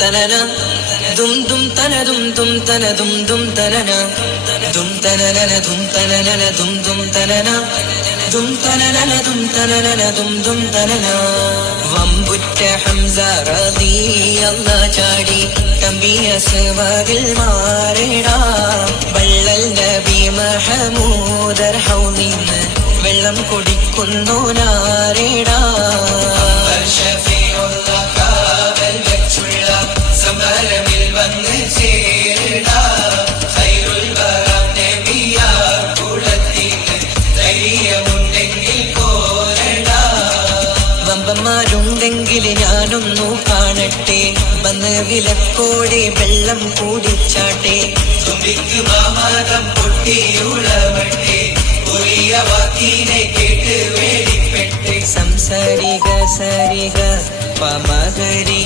തനന ദും ദും തന ദും ദും തന ദും ദും തനന ദും തനന ദും തനന ദും ദും തനന ദും തനന ദും തനന ദും ദും തനന വമ്പുറ്റ ഹംസ റളിയല്ലാഹു ചാടി തമ്പിയ സവാദിൽ മാറിടാ വള്ളൽ നബി മഹമൂദർ ഹൗലിന്ന് വെള്ളം കുടിക്കുന്നു നാരിടാ സമരമിൽ വന്ന് ചേരിടാ ഖൈറുൽ വറം നബിയാ കുളത്തിന് ധൈര്യമുണ്ടെങ്കിൽ പോരടാ വമ്പന്മാരുണ്ടെങ്കിൽ ഞാനൊന്നു കാണട്ടെ വന്ന് വിലക്കോടെ വെള്ളം കൂടിച്ചാട്ടെ തുമ്പിക്ക് മാമാകം പൊട്ടിയുളവട്ടെ പുതിയ വാക്കിനെ കേട്ട് വേടിപ്പെട്ട് സംസാരിക സരിക പമകരി